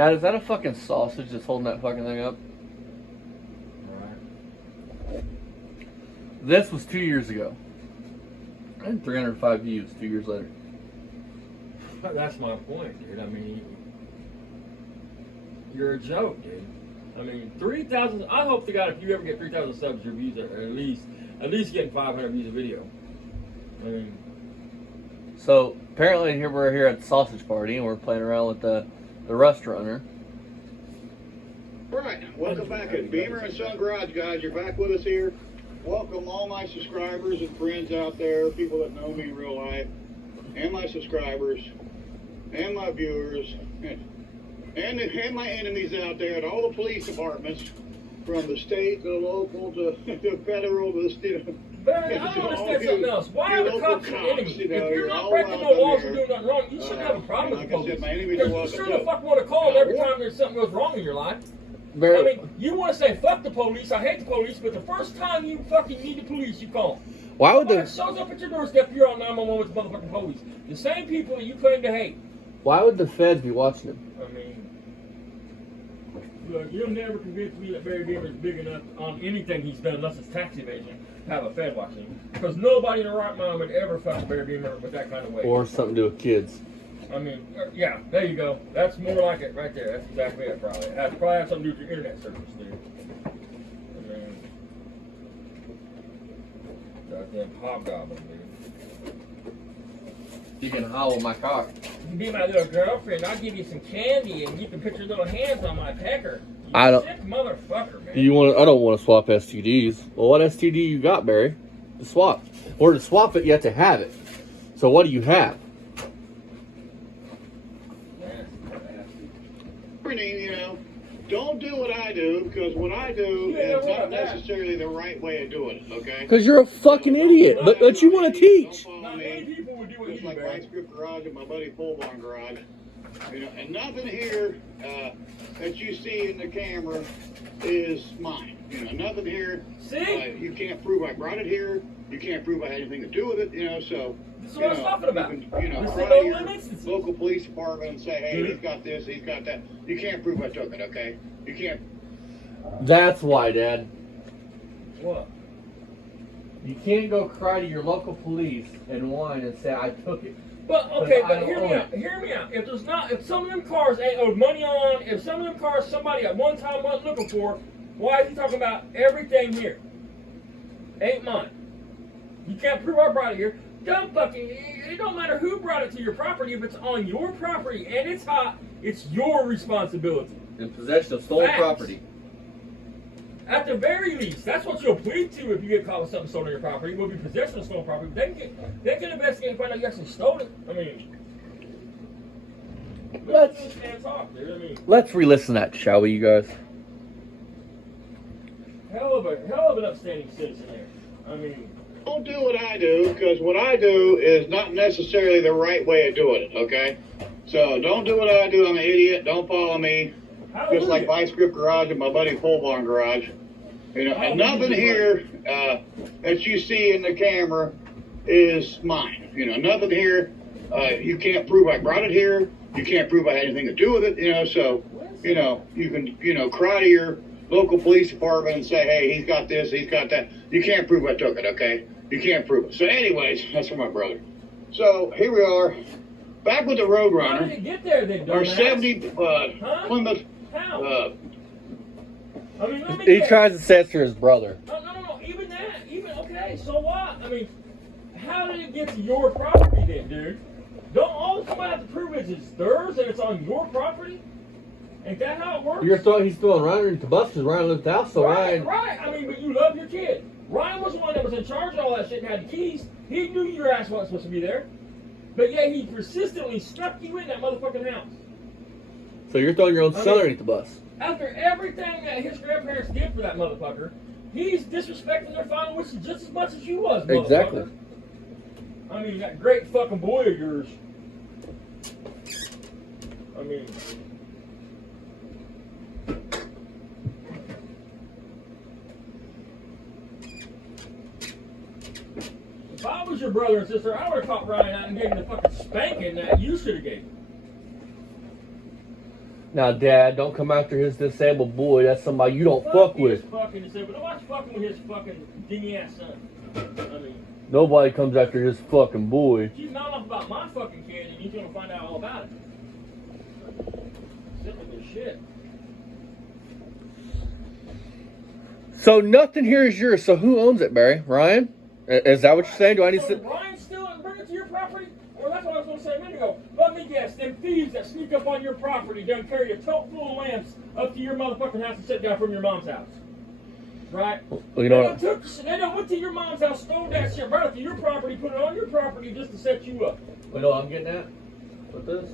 Dad, is that a fucking sausage that's holding that fucking thing up? Alright. This was 2 years ago. I had 305 views 2 years later. That's my point, dude. I mean, you're a joke, dude. I mean, 3,000. I hope to God if you ever get 3,000 subs, your views are at least getting 500 views a video. I mean, So apparently here we're here at the sausage party and we're playing around with the Rust Runner. Right, welcome back at Beamer and Son Garage, guys. You're back with us here. Welcome all my subscribers and friends out there, people that know me in real life, and my subscribers, and my viewers, and my enemies out there at all the police departments, from the state to the local to the federal to the state. Barry, I don't understand something else. Why are the cops your enemy? If you're not breaking no laws or doing nothing wrong, you shouldn't have a problem with the police. Because you sure the fuck want to call every time there's something goes wrong in your life. I mean, you want to say fuck the police, I hate the police, but the first time you fucking need the police, you call them. Why would Somebody shows up at your doorstep, you're on 911 with the motherfucking police. The same people that you claim to hate. Why would the feds be watching him? I mean, look, you'll never convince me that Barry Beamer is big enough on anything he's done, unless it's tax evasion, to have a Fed watching him. Because nobody in their right mind would ever fuck Barry Beamer with that kind of weight. Or something to do with kids. I mean, yeah, there you go. That's more like it right there. That's exactly it, probably. It has probably have something to do with your internet service, dude. I mean, goddamn hobgoblin, dude. You can howl my cock. You can be my little girlfriend. I'll give you some candy and you can put your little hands on my pecker. You I don't- sick motherfucker, man. Do you want? I don't want to swap STDs. Well, what STD you got, Barry? To swap, or to swap it, you have to have it. So what do you have? You know, don't do what I do, because what I do is not necessarily the right way of doing it, okay? Because you're a fucking idiot, but you want to teach. Don't follow Not many me. people would do what you Just do, like Barry. Vice Grip Garage and my buddy Pole Barn Garage. You know, and nothing here that you see in the camera is mine. You know, nothing here. See? You can't prove I brought it here. You can't prove I had anything to do with it. You know, so. This is what I was talking about. You can, This is cry no to your limits. local police department and say, hey, Mhm. he's got this, he's got that. You can't prove I took it, okay? You can't. That's why, Dad. What? You can't go cry to your local police and whine and say I took it. But okay, I but don't hear own me it. out. Hear me out. If some of them cars ain't owed money on, if some of them cars somebody at one time wasn't looking for, why is he talking about everything here? Ain't mine. You can't prove I brought it here. Don't fucking. It don't matter who brought it to your property. If it's on your property and it's hot, it's your responsibility. In possession of stolen Facts. property. At the very least, that's what you'll plead to if you get caught with something stolen on your property. Will be possession of stolen property. They can investigate and find out you actually stole it. I mean, Let's- and talk, dude. I mean, Let's re-listen to that, shall we, you guys? hell of an upstanding citizen there. I mean, Don't do what I do, because what I do is not necessarily the right way of doing it, okay? So don't do what I do. I'm an idiot. Don't follow me. Just like Vice Grip Garage and my buddy Pole Barn Garage. You know, and nothing here that you see in the camera is mine. You know, nothing here. You can't prove I brought it here. You can't prove I had anything to do with it. You know, so you know you can cry to your local police department and say, hey, he's got this, he's got that. You can't prove I took it, okay? You can't prove it. So, anyways, that's for my brother. So here we are, back with the how did Roadrunner. it get there then, Our dumbass? 70 Huh? Plymouth. How? I mean, let me He guess. tries to censor his brother. No. Even that. Okay. So what? I mean, how did it get to your property then, dude? Don't all somebody have to prove it's theirs and it's on your property? Ain't that how it works? He's throwing Ryan into the bus because Ryan lived out, so Ryan. Right. I mean, but you love your kid. Ryan was the one that was in charge of all that shit and had the keys. He knew your ass wasn't supposed to be there. But yeah, he persistently snuck you in that motherfucking house. So you're throwing your own son mean- underneath the bus. After everything that his grandparents did for that motherfucker, he's disrespecting their final wishes just as much as you was, motherfucker. Exactly. I mean, that great fucking boy of yours. I mean... If I was your brother and sister, I would have caught Ryan out and gave him the fucking spanking that you should have gave him. Now, Dad, don't come after his disabled boy. That's somebody you don't fuck with. Fucking disabled. Nobody's fucking with his fucking dingy ass son. I mean, nobody comes after his fucking boy. She's not enough about my fucking kid, and he's gonna find out all about it. Sit with this shit. So nothing here is yours. So who owns it, Barry? Ryan? Is that what you're saying? Do I need to? Ryan steal it and bring it to your property? Or that's what I was going to say a minute ago. Let me guess. Them thieves that sneak up on your property done carry a tote full of lamps up to your motherfucking house and sit down from your mom's house. Right? Well, you know they done went to your mom's house, stole that shit right up to your property, put it on your property just to set you up. You know what I'm getting at with this?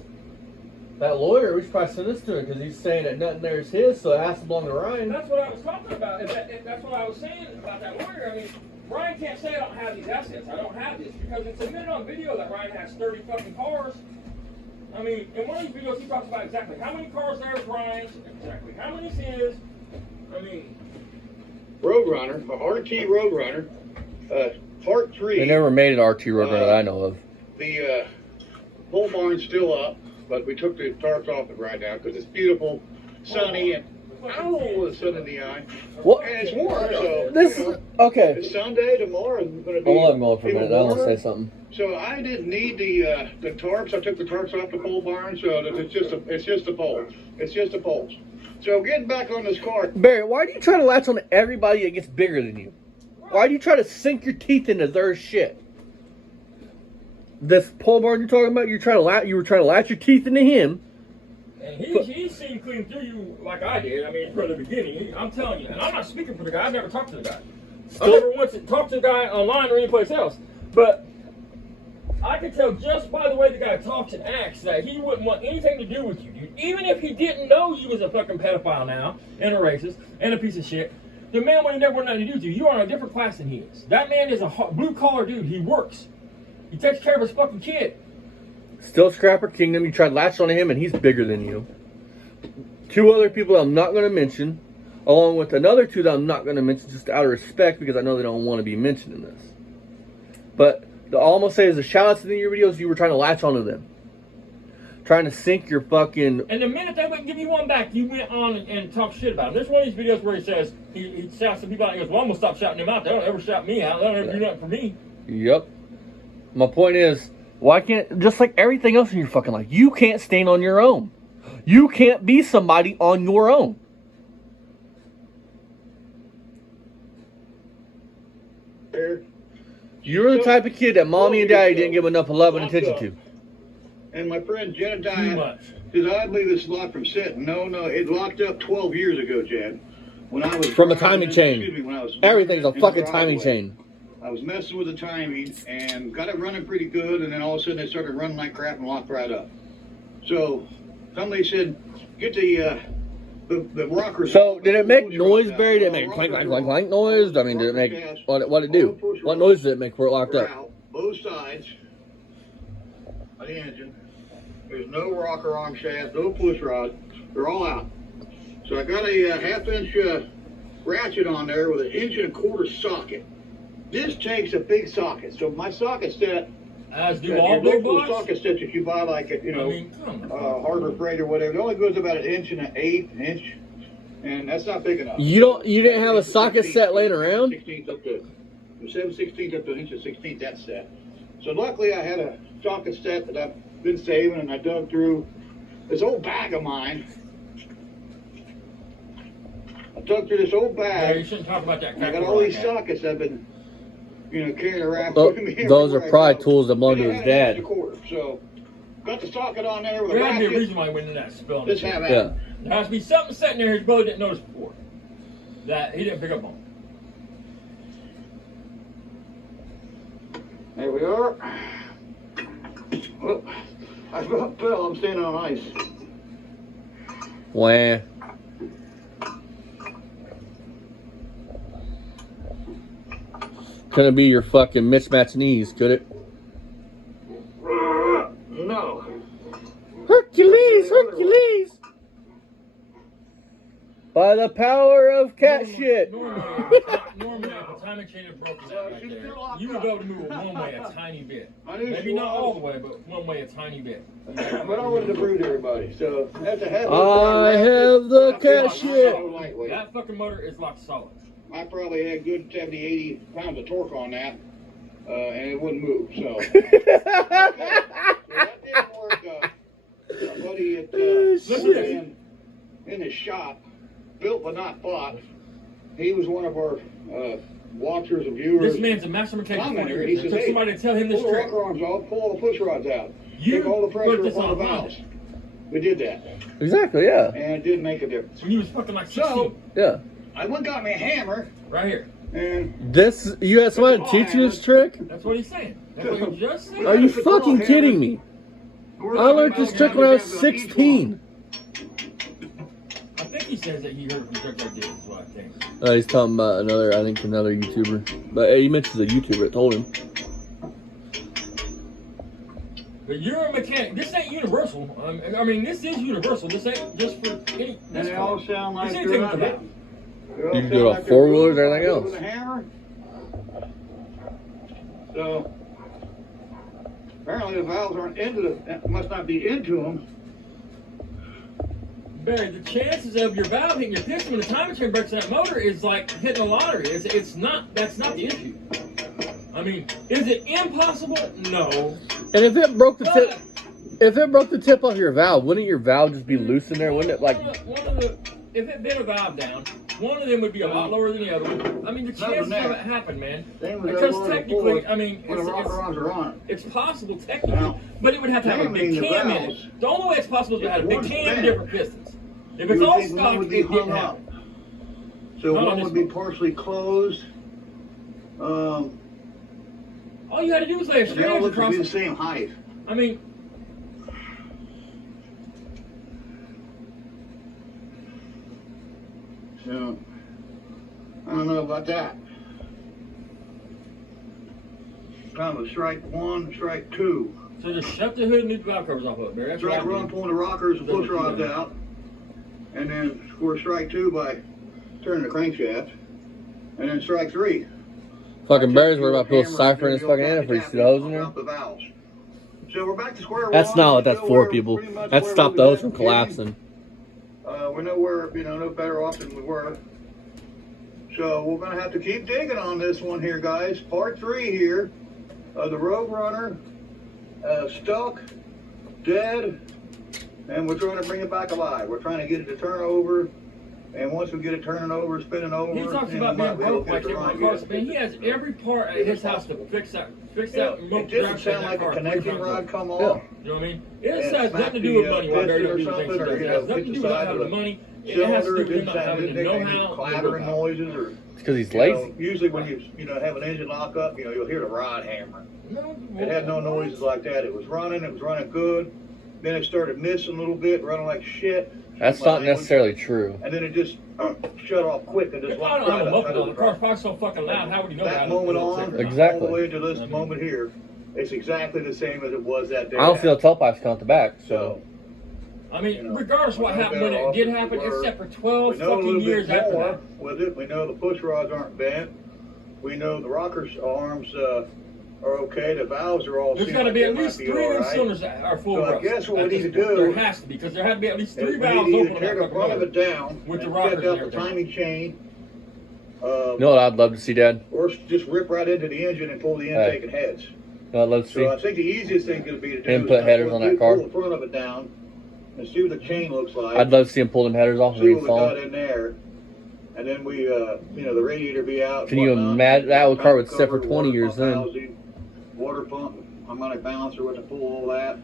That lawyer, we should probably send this to him because he's saying that nothing there is his, so it has to belong to Ryan. That's what I was talking about. That's what I was saying about that lawyer. I mean, Ryan can't say I don't have these assets. I don't have this because it's admitted on video that Ryan has 30 fucking cars. I mean, in one of these videos, he talks about exactly how many cars there is Ryan's, exactly how many is his. I mean, Roadrunner, a RT Roadrunner, Part 3. They never made an RT Roadrunner that I know of. The pole barn's still up, but we took the tarps off it right now because it's beautiful, sunny, and I don't know what sun in the eye. What? And it's warm, so This is okay. it's Sunday. Tomorrow is going to be. I'll let him go for a minute. I want to warmer. say something. So I didn't need the tarps. I took the tarps off the pole barn, so that it's just the poles. It's just the poles. So getting back on this car. Barry, why do you try to latch on to everybody that gets bigger than you? Why do you try to sink your teeth into their shit? This pole barn you're talking about, you were trying to latch your teeth into him. and he's seen clean through you like I did. I mean, from the beginning. I'm telling you, and I'm not speaking for the guy. I've never talked to the guy. I never once talked to the guy online or anyplace else. But I can tell just by the way the guy talks and acts that he wouldn't want anything to do with you, dude. Even if he didn't know you was a fucking pedophile now, and a racist, and a piece of shit, the man would never want nothing to do with you. You are on a different class than he is. That man is a blue-collar dude. He works. He takes care of his fucking kid. Still Scrapper Kingdom, you tried to latch on to him and he's bigger than you. Two other people I'm not going to mention, along with another two that I'm not going to mention just out of respect because I know they don't want to be mentioned in this. But all I'm going to say is the shout outs in your videos, you were trying to latch onto them. Trying to sink your fucking... And the minute they wouldn't give you one back, you went on and talked shit about him. There's one of these videos where he says, he shouts some people out and he goes, well, I'm going to stop shouting them out. They don't ever shout me out. They don't ever do nothing for me. Yep. My point is, why can't, just like everything else in your fucking life, you can't stand on your own. You can't be somebody on your own. You're the type of kid that mommy and daddy didn't give enough love and attention to. And my friend Too Jedediah much. says, I believe it's locked from setting. No, it locked up 12 years ago, Jed. When I was From a driving timing in- chain. excuse me, when I was Everything's a in the fucking timing driveway. chain. I was messing with the timing and got it running pretty good, and then all of a sudden it started running like crap and locked right up. So somebody said, get the rocker. So, did it make noise, Barry? Did it make clank, clank, clank, clank noise? I mean, did it make, what did it do? What noise did it make before it locked up? Both sides of the engine. There's no rocker arm shaft, no push rod. They're all out. So I got a half-inch ratchet on there with an 1.25 inch socket. This takes a big socket. So my socket set, As do your all blue local boys. socket sets that you buy like at, I mean, come on. Harbor Freight or whatever, it only goes about 1.8 inch, and that's not big enough. You didn't have a socket set laying around? 16th up to 7/16 up to 1/16 that set. So luckily I had a socket set that I've been saving, and I dug through this old bag of mine. I dug through this old Yeah, you bag. shouldn't talk about that. I got crap all like these that. sockets I've been, carrying around Oh, with me. those are everywhere I probably go. tools that belong to And it his had dad. 1.25 inch. So got the socket on there with a There had to be a ratchet. reason why he went in that spill. Just have at Yeah. it. There has to be something sitting there his brother didn't notice before. That he didn't pick up on. There we are. Oh, I fell. I'm standing on ice. Wah. Couldn't be your fucking mismatched knees, could it? No. Hercules, Hercules. By the power of cat shit. Normally, if the timing chain had broken out right there, you would be able to move it one way a tiny bit. Maybe not all the way, but one way a tiny bit. But I wanted to prove to everybody. So that's a heavy. I have the cat shit. That fucking motor is locked solid. I probably had good 70, 80 pounds of torque on that, and it wouldn't move. So, so that didn't work. A buddy at in his shop, built but not bought. He was one of our watchers and viewers. This man's a master mechanic. Commenter. He took somebody to tell him this pull the trick. rocker arms off, pull all the push rods out, You take all the pressure put this off the on valves. We did that, Exactly, yeah. and it did make a difference. When you was fucking like 16. So, Yeah. I went and got me a hammer, Right here. and You had somebody to teach you this trick? That's what he's saying. That's what he just said. Are you fucking kidding me? I learned this trick when I was 16. I think he says that he heard it from Chuck like this, is what I think. He's talking about another YouTuber. But he mentions a YouTuber that told him. But you're a mechanic. This ain't universal. I mean, this is universal. This ain't just for any. and they all sound like This ain't they're taken not- about. they all You can sound do it like on they're four-wheelers, moving everything else. with a hammer. So apparently the valves aren't must not be into them. Barry, the chances of your valve hitting your piston when the timing chain breaks in that motor is like hitting a lottery. It's not. That's not the issue. I mean, is it impossible? No. And if it broke the But tip, off your valve, wouldn't your valve just be loose in there? Wouldn't it like? if it bent a valve down, one of them would be a lot lower than the other one. I mean, the chances of that. it happen, man. Same with Because that one technically, before, I mean, when the rocker arms are on it. it's possible technically, Now, but it would have to have a big jamming the cam in valves, it. The only way it's possible is to have a if big one's cam bent, and different pistons. If You it's would all think one stock, would it be didn't hung up. happen. So Not on one this would be one. partially closed. All you had to do was lay a And they string all look to across be the it. same height. I mean, So I don't know about that. Kind of a strike one, strike two. so just shut the hood and leave the valve covers off of it, Barry. That's what I Strike one, do. pulling the rockers and That's push what you rods do. out. And then score strike two by turning the crankshaft. And then strike three. Fucking Barry's worried about putting cipher in his fucking antifreeze. See the hose in there? The valves. So we're back to square That's one. not what that's Still for, where- people. pretty much That's where stop we the hose was from at the beginning. collapsing. We're nowhere, no better off than we were. So we're gonna have to keep digging on this one here, guys. Part 3 here. The Road Runner, stuck, dead, and we're trying to bring it back alive. We're trying to get it to turn over, and once we get it turning over, spinning over, He talks then about we being might be able broke to like get every it car. running Man, he has every part at his house to fix that It didn't sound like a connecting rod come off. You know what I mean? It And has smack nothing to do with the, money. Why Barry don't do the piston things or he does. something, It has or nothing to hit do the with side having of the the money. It has to cylinder, do it with him didn't not sound, having didn't the make any know-how. or clattering know-how. noises or. It's because he's You lazy. know, usually when you have an engine lock up, you'll hear the rod hammer. No, It had no noises like that. It was running good. Then it started missing a little bit, running like shit. That's My not language. necessarily true. And then it just shut off quick and just If I locked don't have right a up. muffler on, the car's probably so fucking loud. How would you know That about moment it? on, Exactly. all the way to this I mean- moment here, it's exactly the same as it was that day. I don't see no tailpipes coming out the back, so. So I mean, You know, regardless of what we're no happened when better it off did than we happen, were. except for we 12 know a fucking little years bit after more that. with it. We know the push rods aren't bent. We know the rocker arms are okay. The valves are all. There's seem got to like be they at might least be 3 of them all right. cylinders that are full So I rust. guess what we At need this to point. do- There has to be, because there had to be at least 3 We valves need to open either on tear that the fucking front of motor. it down With the and rockers check out and the everything. timing chain. You know what I'd love to see, Dad? Or just rip right into the engine and pull the intake and heads. You know what I'd love to So I see? think the easiest thing could be to do Input is headers on that car. pull the front of it down and see what the chain looks like. I'd love to see him pull them headers off and see what we reinstall got them. in there, and then we, the radiator be out. Can you whatnot. imagine- that would car would Cover, sit for 20 water years pump then. housing, water pump, harmonic balancer with the pull all that.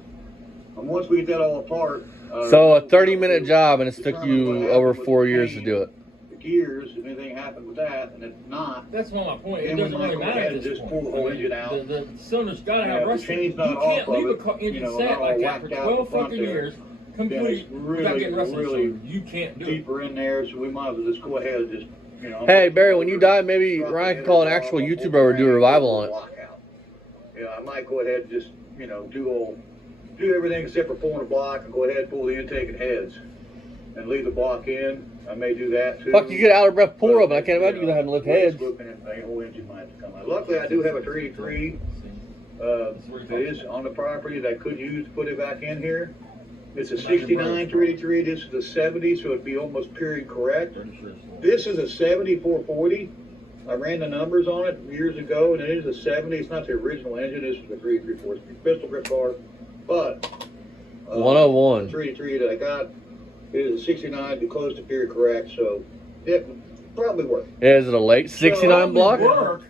And once we get that all apart. So a 30-minute job, and it's took you over 4 years to do it. The gears, if anything happened with that, and if not, That's one of my points. It Then we doesn't might really go matter ahead at and this just point. pull the whole engine out. The cylinder's got to Yeah, have if the rust. chain's You not can't off of leave it, a engine not set all like that for whacked out 12 the front fucking there, years, then it's complete, without getting rust in the really cylinder. You can't do it. deeper in there, so we might as well just go ahead and just, Hey, Barry, when you die, maybe Ryan can call an actual YouTuber or do a revival on it. Yeah, I might go ahead and just, do everything except for pulling the block and go ahead and pull the intake and heads. and leave the block in. I may do that too. Fuck, you get out of breath pour up, and I can't imagine you having to lift heads. A whole engine might have to come out. Luckily, I do have a 383 that is on the property that I could use to put it back in here. It's a 69 383. This is a 70, so it'd be almost period correct. This is a 7440. I ran the numbers on it years ago, and it is a 70. It's not the original engine. This is the 334 pistol grip car, but 101. 383 that I got is a 69 to close to period correct, so it would probably work. Is it a late 69 block? Work.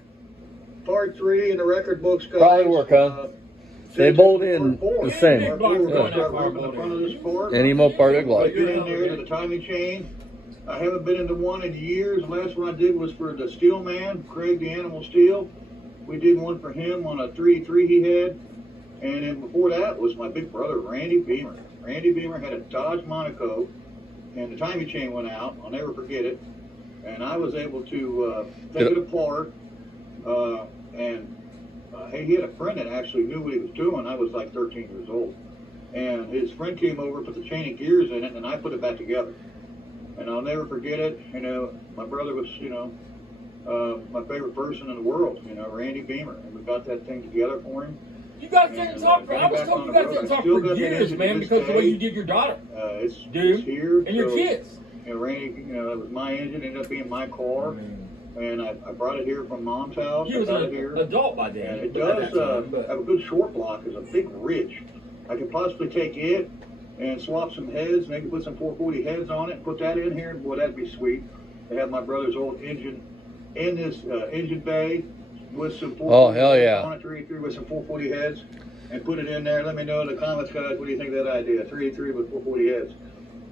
Part 3 in the record books, guys. Probably work, huh? They bolt in the same. Any more part of I get in there to the timing chain. I haven't been into one in years. The last one I did was for the Steel Man, Craig the Animal Steel. We did one for him on a 383 he had. And then before that was my big brother, Randy Beamer. Randy Beamer had a Dodge Monaco, and the timing chain went out. I'll never forget it. And I was able to take it apart. Hey, he had a friend that actually knew what he was doing. I was like 13 years old. And his friend came over, put the chain and gears in it, and I put it back together. And I'll never forget it. You know, my brother was, my favorite person in the world, Randy Beamer. And we got that thing together for him. You guys didn't talk for, I was told you guys didn't talk for years, man, because of the way you did your daughter. It's here. And your kids. Randy, that was my engine, ended up being my car. And I brought it here from Mom's house. He was an adult by then. And it does have a good short block. It's a big ridge. I could possibly take it and swap some heads, maybe put some 440 heads on it, put that in here. Boy, that'd be sweet. I have my brother's old engine in this engine bay with some 440 hell yeah. on it, 383 with some 440 heads, and put it in there. Let me know in the comments, guys, what do you think of that idea? 383 with 440 heads.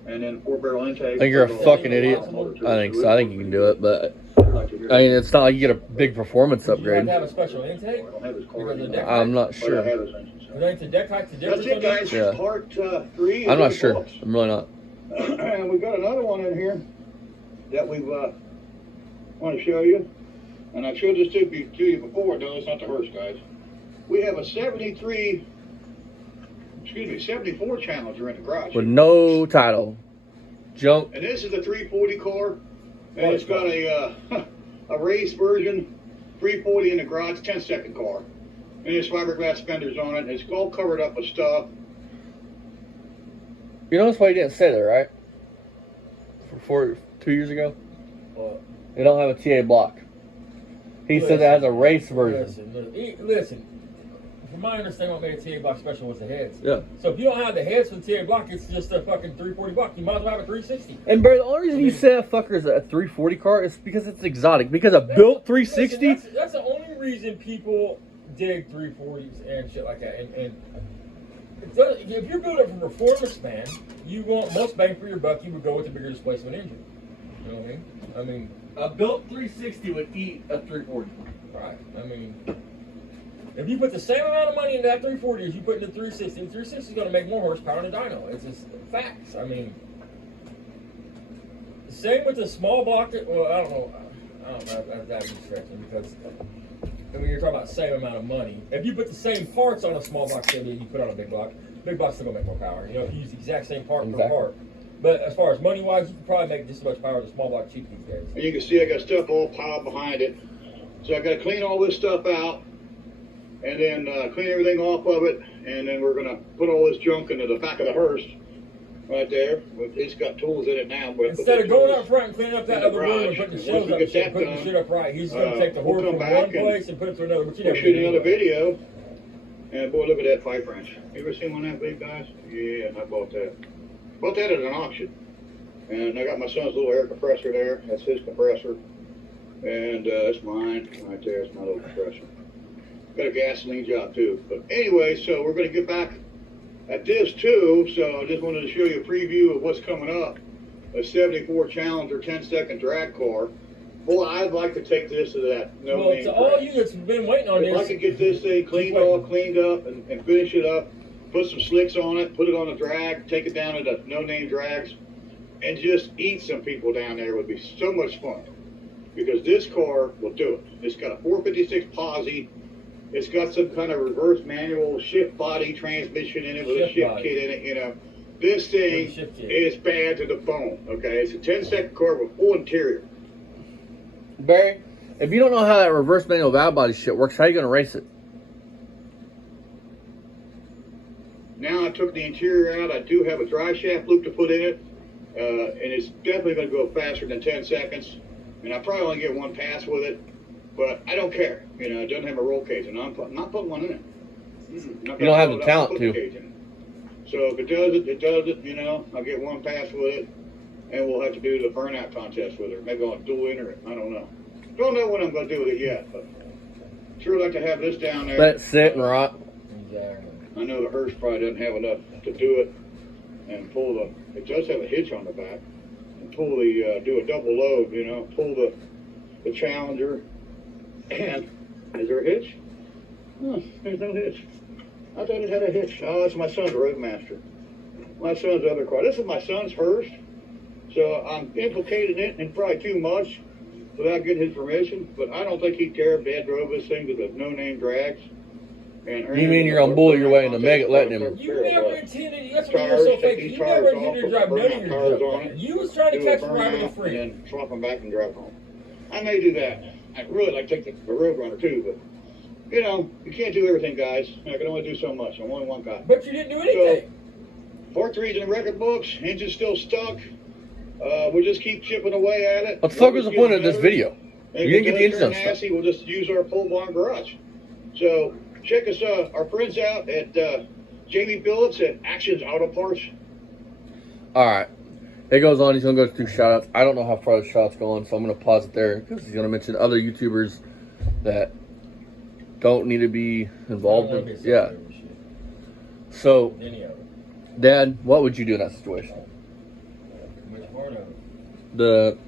And then 4-barrel intake. I think you're a fucking idiot. I think so. I think you can do it, but I mean, it's not like you get a big performance You have upgrade. to have a special intake? I don't have his car Because of the anymore, deck I'm not but I sure. have his engine, so. I think the deck height's the That's difference. it, guys. Yeah. Part 3. I'm is not in the sure. books. I'm really not. And we've got another one in here that we want to show you. And I've showed this to you before. No, it's not the hearse, guys. We have a 74 Challenger in the garage. With no title. Junk. And this is the 340 car. And it's got a race version, 340 in the garage, 10-second car. And there's fiberglass fenders on it. And it's all covered up with stuff. You notice why he didn't say that, right? For 2 years ago? What? They don't have a TA block. He said that has a race version. Listen. From my understanding, what made a TA block special was the heads. Yeah. So if you don't have the heads for the TA block, it's just a fucking 340 block. You might as well have a 360. And Barry, the only reason you say that fucker is a 340 car is because it's exotic. Because a built 360. Listen, that's the only reason people dig 340s and shit like that. And if you're building for performance, man, you want most bang for your buck. You would go with the bigger displacement engine. You know what I mean? I mean, a built 360 would eat a 340. right? I mean, if you put the same amount of money into that 340 as you put into the 360, the 360 is going to make more horsepower than a dyno. It's just facts. I mean, same with the small block. Well, I don't know. That'd be stretching because I mean, you're talking about the same amount of money. If you put the same parts on a small block that you put on a big block's still going to make more power. You know, if you use the exact same part per part. But as far as money-wise, you can probably make just as much power as a small block cheap these days. And you can see I got stuff all piled behind it. So I got to clean all this stuff out and then clean everything off of it. And then we're going to put all this junk into the back of the hearse right there. It's got tools in it now. But instead of going up front and cleaning up that other room and putting the shelves up and putting the shit up right, he's going to take the horse from one place and put it to another. But we'll shoot another video. And boy, look at that pipe wrench. You ever seen one that big, guys? Yeah, I bought that. Bought that at an auction. And I got my son's little air compressor there. That's his compressor. And that's mine right there. It's my little compressor. Got a gasoline job too. But anyway, so we're going to get back at this too. So I just wanted to show you a preview of what's coming up. A 74 Challenger 10-second drag car. Boy, I'd like to take this to that no-name to all you that's been waiting on this. If I could get this thing cleaned up, and finish it up, put some slicks on it, put it on a drag, take it down to the no-name drags, and just eat some people down there would be so much fun. Because this car will do it. It's got a 456 Posse. It's got some kind of reverse manual shift body transmission in it with a shift kit in it, you know. This thing is bad to the bone, okay? It's a 10-second car with full interior. Barry, if you don't know how that reverse manual valve body shit works, how are you going to race it? Now I took the interior out. I do have a drive shaft loop to put in it. And it's definitely going to go faster than 10 seconds. And I probably only get one pass with it. But I don't care. You know, it doesn't have a roll cage. And I'm not putting one in it. You don't have the talent to. So if it does it, it does it. You know, I'll get one pass with it. And we'll have to do the burnout contest with her. Maybe I'll dual enter it. I don't know. Don't know what I'm going to do with it yet. But sure like to have this down there. Let it sit and rot. I know the hearse probably doesn't have enough to do it. And pull the, it does have a hitch on the back. And pull the, do a double load, you know, pull the Challenger. And, is there a hitch? Oh, there's no hitch. I thought it had a hitch. Oh, it's my son's Roadmaster. My son's other car. This is my son's hearse. So I'm implicating it in probably too much without getting his permission. But I don't think he cared. Dad drove this thing to the no-name drags. And you mean you're gonna bully your way into letting him? You never intended. That's why you're so fake. You never intended to drive none of your truck. You was trying to catch a ride with a friend. And then swap them back and drive home. I may do that. I'd really like to take the Roadrunner too, but you know, you can't do everything, guys. I can only do so much. I'm only one guy. But you didn't do anything. So, part 3's in the record books. Engine's still stuck. We'll just keep chipping away at it. What the fuck was the point of this video? You didn't get the engine unstuck. We'll just use our pole barn garage. So check us, our friends out at Jamie Phillips at Actions Auto Parts. All right. It goes on. He's going to go through shout-outs. I don't know how far the shout-out's going, so I'm going to pause it there because he's going to mention other YouTubers that don't need to be involved in. Yeah. So, Dad, what would you do in that situation? Which part of it? The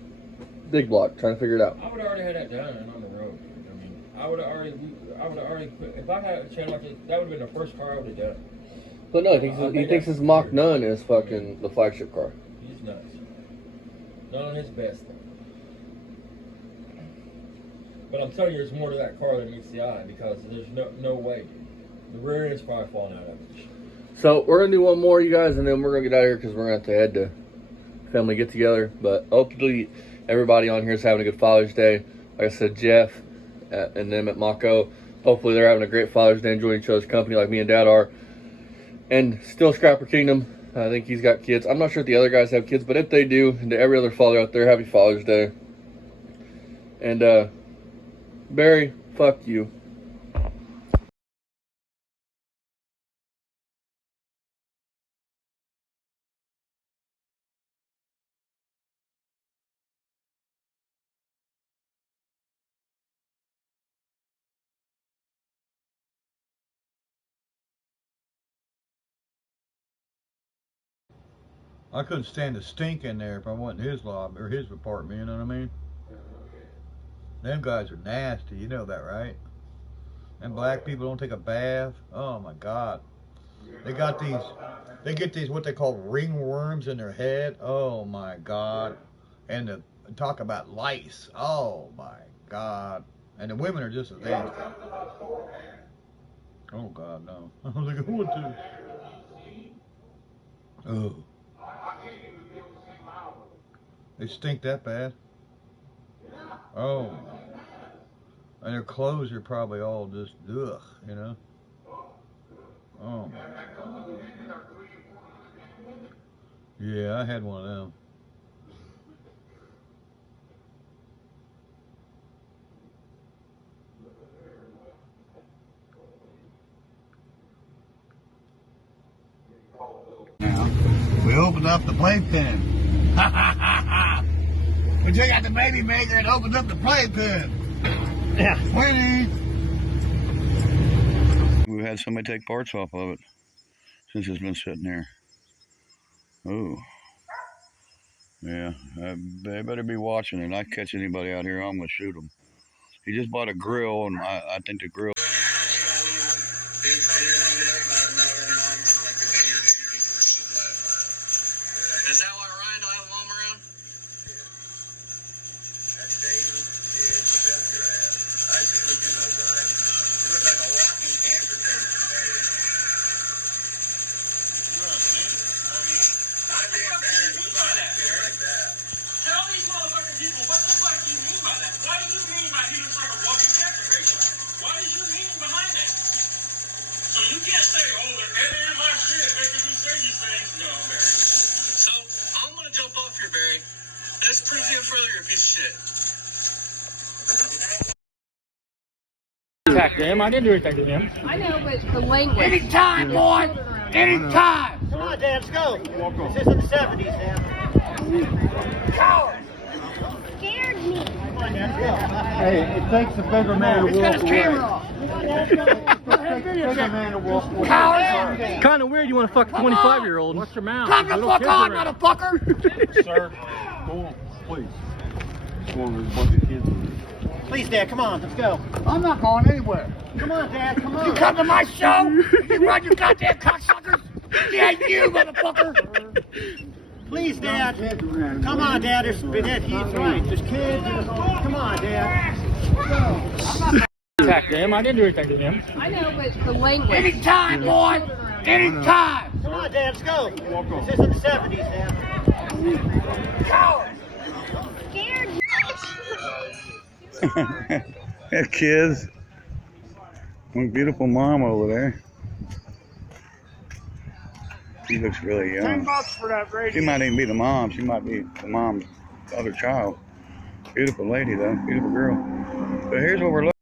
big block, trying to figure it out. I would have already had that done and on the road. I mean, I would have already put, if I had a channel like this, that would have been the first car I would have done. But no, he thinks his Mach 9 is fucking the flagship car. He's nuts. Not on his best though. But I'm telling you, there's more to that car than meets the eye because there's no way, dude. The rear end's probably falling out of it. So we're gonna do one more, you guys, and then we're gonna get out of here because we're gonna have to head to family get together. But hopefully everybody on here is having a good Father's Day. Like I said, Jeff and them at Mako, hopefully they're having a great Father's Day, enjoying each other's company like me and Dad are. And still Scrapper Kingdom, I think he's got kids. I'm not sure if the other guys have kids, but if they do, and to every other father out there, happy Father's Day. And Barry, fuck you. I couldn't stand the stink in there if I went in his lobby or his apartment, you know what I mean? Them guys are nasty, you know that, right? And black people don't take a bath. Oh my God. They get these what they call ringworms in their head. Oh my God. And to talk about lice. Oh my God. And the women are just as nasty. Oh God, no. I don't think I want to. Oh. They stink that bad. Oh. And their clothes are probably all just ugh, you know. Oh my God. Yeah, I had one of them. Now, we opened up the playpen. We took out the baby maker and opened up the playpen. Yeah. We had somebody take parts off of it since it's been sitting there. Oh. Yeah, they better be watching it. I catch anybody out here, I'm going to shoot them. He just bought a grill, and I think the grill... Is that why Ryan don't have a mom around? That's David. Yeah, you got your ass. I see what you look like. You look like a walking cancer patient, baby. You know what I mean? I mean, be embarrassed about it like that. Tell these motherfucking people what the fuck you mean by that. What do you mean by he looks like a walking cancer patient? What is your meaning behind that? So you can't say, oh, they're editing my shit, making me say these things. No, Barry. So, I'm gonna jump off here, Barry. This proves even further you're a piece of shit. Attack him. I didn't do anything to him. I know, but the language. Anytime, boy. Anytime. Come on, Dad, let's go. This is in the 70s, Dad. Coward. Scared me. Come on, Dad, let's go. Hey, it takes a bigger man to walk away. Camera off. Bigger man to walk away. Coward. Kind of weird you want to fuck a 25-year-old. What's your mouth? Come the fuck on, motherfucker. Sir, go on, please. Go on, there's a bunch of kids. Please, Dad, come on, let's go. I'm not going anywhere. Come on, Dad, come on. You come to my show, you run your goddamn cocksuckers. Yeah, you motherfucker. Please, Dad. Come on, Dad, he's right. There's kids. Come on, Dad. Attack him. I didn't do anything to him. I know, but the language. Anytime, boy. Anytime. Come on, Dad, let's go. This is in the 70s, Dad. Coward. Scared me. There's kids. One beautiful mom over there. She looks really young. $10 for that radio. She might even be the mom. She might be the mom's other child. Beautiful lady though. Beautiful girl. So here's what we're looking.